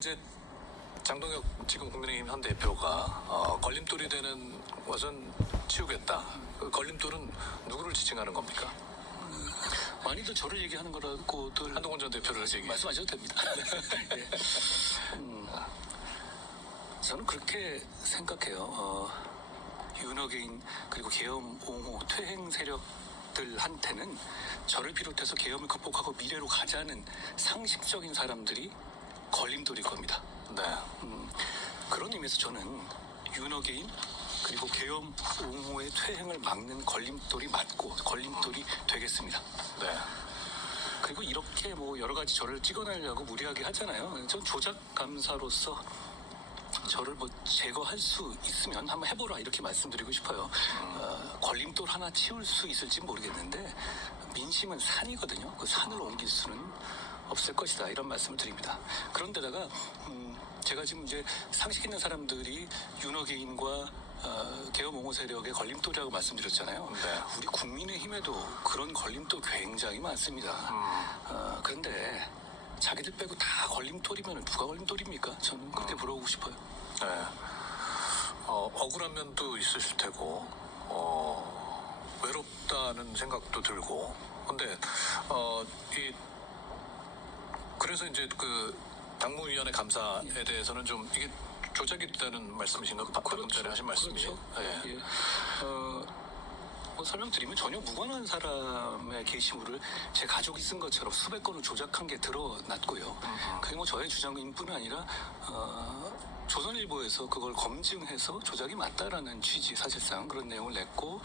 이제 장동혁 지금 국민의힘 현 대표가 어, 걸림돌이 되는 것은 치우겠다. 그 걸림돌은 누구를 지칭하는 겁니까? 많이들 저를 얘기하는 거라고들 한동훈 전 대표를 얘기. 말씀하셔도 됩니다. 예. 음, 저는 그렇게 생각해요. 어, 윤호개인 그리고 계엄 옹호 퇴행 세력 들한테는 저를 비롯해서 계엄을 극복하고 미래로 가자는 상식적인 사람들이 걸림돌일 겁니다. 네. 음, 그런 의미에서 저는 윤호개인 그리고 계엄 옹호의 퇴행을 막는 걸림돌이 맞고 걸림돌이 되겠습니다. 네. 그리고 이렇게 뭐 여러 가지 저를 찍어내려고 무리하게 하잖아요. 전 조작 감사로서 저를 뭐 제거할 수 있으면 한번 해보라 이렇게 말씀드리고 싶어요. 어, 걸림돌 하나 치울 수 있을지 모르겠는데 민심은 산이거든요. 그 산을 옮길 수는 없을 것이다 이런 말씀을 드립니다. 그런데다가 음, 제가 지금 이제 상식 있는 사람들이 윤호개인과 어, 개엄 옹호 세력의 걸림돌이라고 말씀드렸잖아요. 네. 우리 국민의힘에도 그런 걸림돌 굉장히 많습니다. 어, 그런데 자기들 빼고 다 걸림돌이면 누가 걸림돌입니까? 저는 그렇게 물어보고 싶어요. 네. 어, 억울한 면도 있으실 테고, 어, 외롭다는 생각도 들고, 근데, 어, 이, 그래서 이제 그 당무위원회 감사에 대해서는 좀 이게 조작이 됐다는 말씀이신가? 그 방금 전에 하신 말씀이. 그렇죠. 예. 예. 어, 뭐 설명드리면 전혀 무관한 사람의 게시물을 제 가족이 쓴 것처럼 수백 건을 조작한 게 드러났고요. 그게 뭐 저의 주장인 뿐 아니라 어, 조선일보에서 그걸 검증해서 조작이 맞다라는 취지 사실상 그런 내용을 냈고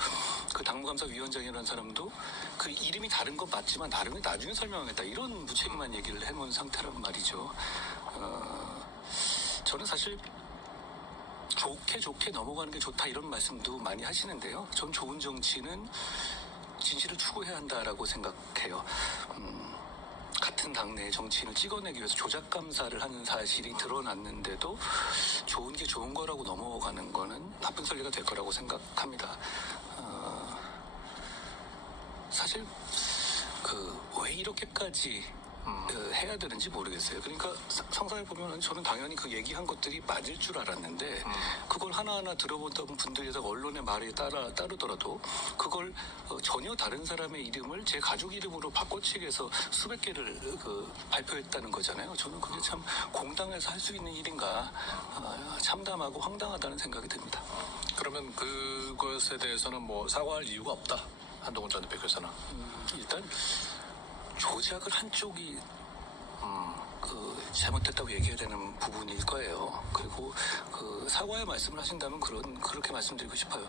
그 당무감사위원장이라는 사람도 그 이름이 다른 건 맞지만 다른 건 나중에 설명하겠다 이런 무책임한 얘기를 해놓은 상태란 말이죠. 어, 저는 사실 좋게 좋게 넘어가는 게 좋다 이런 말씀도 많이 하시는데요. 전 좋은 정치는 진실을 추구해야 한다라고 생각해요. 음, 같은 당내의 정치인을 찍어내기 위해서 조작 감사를 하는 사실이 드러났는데도 좋은 게 좋은 거라고 넘어가는 거는 나쁜 선례가 될 거라고 생각합니다. 어, 사실 그 왜 이렇게까지 어, 해야 되는지 모르겠어요. 그러니까 사- 상상해 보면 저는 당연히 그 얘기한 것들이 맞을 줄 알았는데 그걸 하나하나 들어보던 분들에서 언론의 말에 따라 따르더라도 그걸 어, 전혀 다른 사람의 이름을 제 가족 이름으로 바꿔치기 해서 수백 개를 그 발표했다는 거잖아요. 저는 그게 참 공당에서 할 수 있는 일인가 어, 참담하고 황당하다는 생각이 듭니다. 그러면 그것에 대해서는 뭐 사과할 이유가 없다. 한동훈 전 대표께서는. 음, 일단 조작을 한쪽이 음, 그 잘못됐다고 얘기해야 되는 부분일 거예요. 그리고 그 사과의 말씀을 하신다면 그런 그렇게 말씀드리고 싶어요.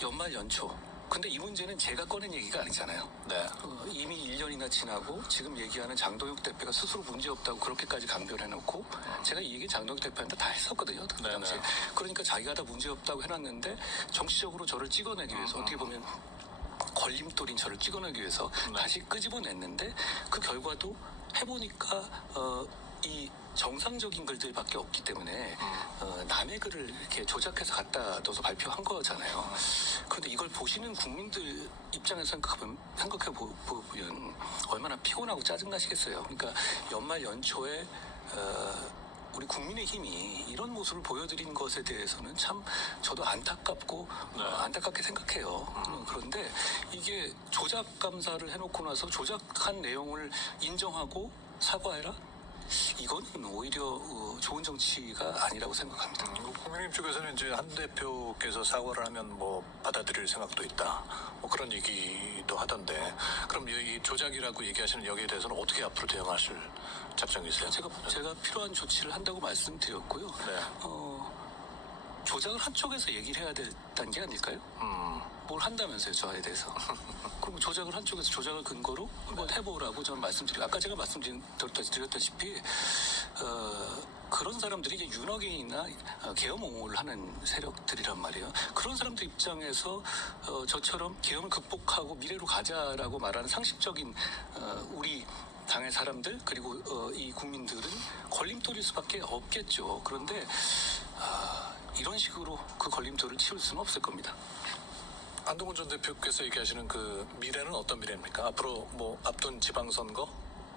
연말 연초. 근데 이 문제는 제가 꺼낸 얘기가 아니잖아요. 네. 어, 이미 1년이나 지나고 지금 얘기하는 장동혁 대표가 스스로 문제 없다고 그렇게까지 강변해놓고 제가 이 얘기 장동혁 대표한테 다 했었거든요. 그 네네. 당시에. 그러니까 자기가 다 문제 없다고 해놨는데 정치적으로 저를 찍어내기 위해서 어떻게 보면 걸림돌인 저를 찍어내기 위해서 다시 끄집어냈는데 그 결과도 해보니까 어, 이 정상적인 글들밖에 없기 때문에 어, 남의 글을 이렇게 조작해서 갖다 둬서 발표한 거잖아요. 그런데 이걸 보시는 국민들 입장에서 생각하면 생각해 보- 보면 얼마나 피곤하고 짜증 나시겠어요. 그러니까 연말 연초에 어, 우리 국민의힘이 이런 모습을 보여드린 것에 대해서는 참 저도 안타깝고 어, 안타깝게 생각해요. 어, 그런데 이게 조작 감사를 해놓고 나서 조작한 내용을 인정하고 사과해라? 이거는 오히려 어, 좋은 정치가 아니라고 생각합니다. 음, 국민의힘 쪽에서는 이제 한 대표께서 사과를 하면 뭐 받아들일 생각도 있다. 뭐 그런 얘기도 하던데. 그럼 이이 조작이라고 얘기하시는 여기에 대해서는 어떻게 앞으로 대응하실 작정이세요? 제가 제가 필요한 조치를 한다고 말씀드렸고요. 네. 어, 조작을 한쪽에서 얘기를 해야 됐다는 게 아닐까요? 음, 뭘 한다면서요, 저에 대해서. 그럼 조작을 한쪽에서 조작을 근거로 한번 해보라고 저는 말씀드리고, 아까 제가 말씀드렸다시피, 어, 그런 사람들이 이제 윤호개인이나 어, 계엄 옹호를 하는 세력들이란 말이에요. 그런 사람들 입장에서 어, 저처럼 계엄을 극복하고 미래로 가자라고 말하는 상식적인 어, 우리 당의 사람들 그리고 어, 이 국민들은 걸림돌일 수밖에 없겠죠. 그런데 아, 이런 식으로 그 걸림돌을 치울 수는 없을 겁니다. 한동훈 전 대표께서 얘기하시는 그 미래는 어떤 미래입니까? 앞으로 뭐 앞둔 지방선거?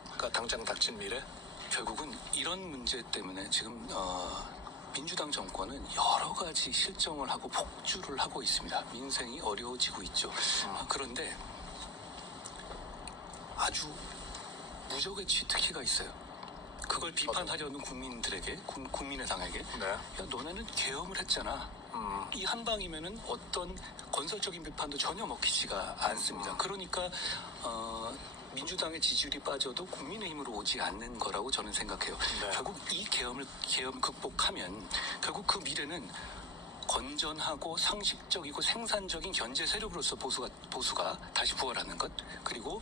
그러니까 당장 닥친 미래? 결국은 이런 문제 때문에 지금 어, 민주당 정권은 여러 가지 실정을 하고 폭주를 하고 있습니다. 민생이 어려워지고 있죠. 어, 그런데 아주 무적의 취특기가 있어요. 그걸 비판하려는 국민들에게, 국- 국민의 당에게 네. 야 너네는 계엄을 했잖아. 음. 이 한 방이면은 어떤 건설적인 비판도 전혀 먹히지가 않습니다. 그러니까 어, 민주당의 지지율이 빠져도 국민의힘으로 오지 않는 거라고 저는 생각해요. 네. 결국 이 계엄을 계엄 극복하면 결국 그 미래는 건전하고 상식적이고 생산적인 견제 세력으로서 보수가 보수가 다시 부활하는 것 그리고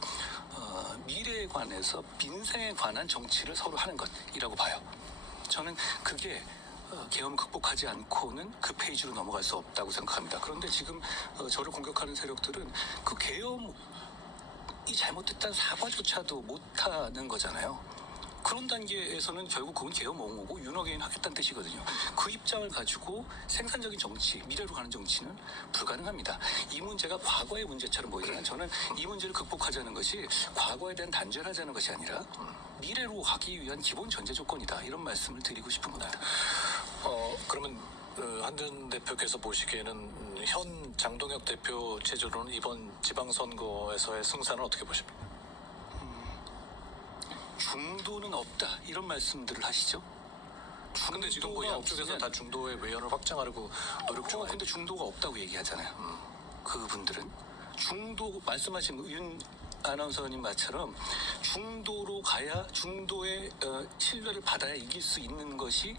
어, 미래에 관해서 민생에 관한 정치를 서로 하는 것이라고 봐요. 저는 그게 어, 계엄을 극복하지 않고는 그 페이지로 넘어갈 수 없다고 생각합니다. 그런데 지금 어, 저를 공격하는 세력들은 그 계엄이 잘못됐다는 사과조차도 못하는 거잖아요. 그런 단계에서는 결국 그건 옹호고 윤호개인 하겠다는 뜻이거든요. 그 입장을 가지고 생산적인 정치, 미래로 가는 정치는 불가능합니다. 이 문제가 과거의 문제처럼 보이지만 저는 이 문제를 극복하자는 것이 과거에 대한 단죄를 하자는 것이 아니라 미래로 가기 위한 기본 전제 조건이다. 이런 말씀을 드리고 싶은 겁니다. 어, 그러면 어, 한전 대표께서 보시기에는 음, 현 장동혁 대표 체제로는 이번 지방선거에서의 승산을 어떻게 보십니까? 중도는 없다. 이런 말씀들을 하시죠. 근데 지금 뭐 중도가 양쪽에서 없으면 다 중도의 외연을 확장하려고 노력 중 어? 근데 중도가 없다고 얘기하잖아요. 그분들은 중도 말씀하신 윤 아나운서님 말처럼 중도로 가야 중도의 어, 신뢰를 받아야 이길 수 있는 것이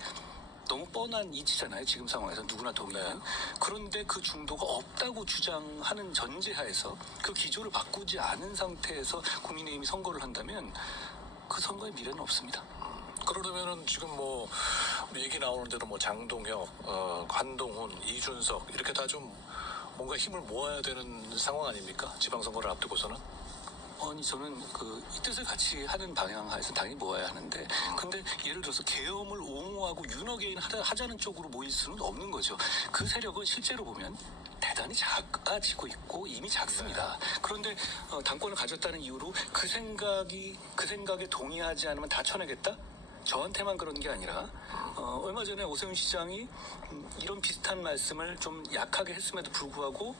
너무 뻔한 이치잖아요. 지금 상황에서 누구나 동의하는. 그런데 그 중도가 없다고 주장하는 전제하에서 그 기조를 바꾸지 않은 상태에서 국민의힘이 선거를 한다면 그 선거의 미래는 없습니다. 그러려면은 지금 뭐 얘기 나오는 대로 뭐 장동혁, 어, 한동훈, 이준석 이렇게 다 좀 뭔가 힘을 모아야 되는 상황 아닙니까? 지방선거를 앞두고서는. 아니 저는 그 이 뜻을 같이 하는 방향 하에서 당연히 모아야 하는데 근데 예를 들어서 계엄을 옹호하고 윤호개인 하자, 하자는 쪽으로 모일 수는 없는 거죠. 그 세력은 실제로 보면 대단히 작아지고 있고 이미 작습니다. 그런데 어, 당권을 가졌다는 이유로 그 생각이 그 생각에 동의하지 않으면 다 쳐내겠다? 저한테만 그런 게 아니라 어, 얼마 전에 오세훈 시장이 음, 이런 비슷한 말씀을 좀 약하게 했음에도 불구하고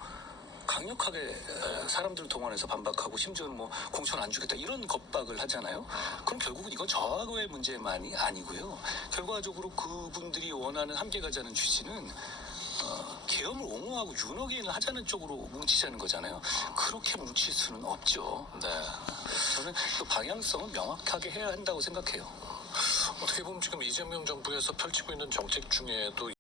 강력하게 에, 사람들을 동원해서 반박하고 심지어는 뭐 공천 안 주겠다 이런 겁박을 하잖아요. 그럼 결국은 이건 저하고의 문제만이 아니고요. 결과적으로 그분들이 원하는 함께 가자는 취지는 어, 계엄을 옹호하고 윤호개인을 하자는 쪽으로 뭉치자는 거잖아요. 그렇게 뭉칠 수는 없죠. 네. 저는 그 방향성은 명확하게 해야 한다고 생각해요. 어떻게 보면 지금 이재명 정부에서 펼치고 있는 정책 중에도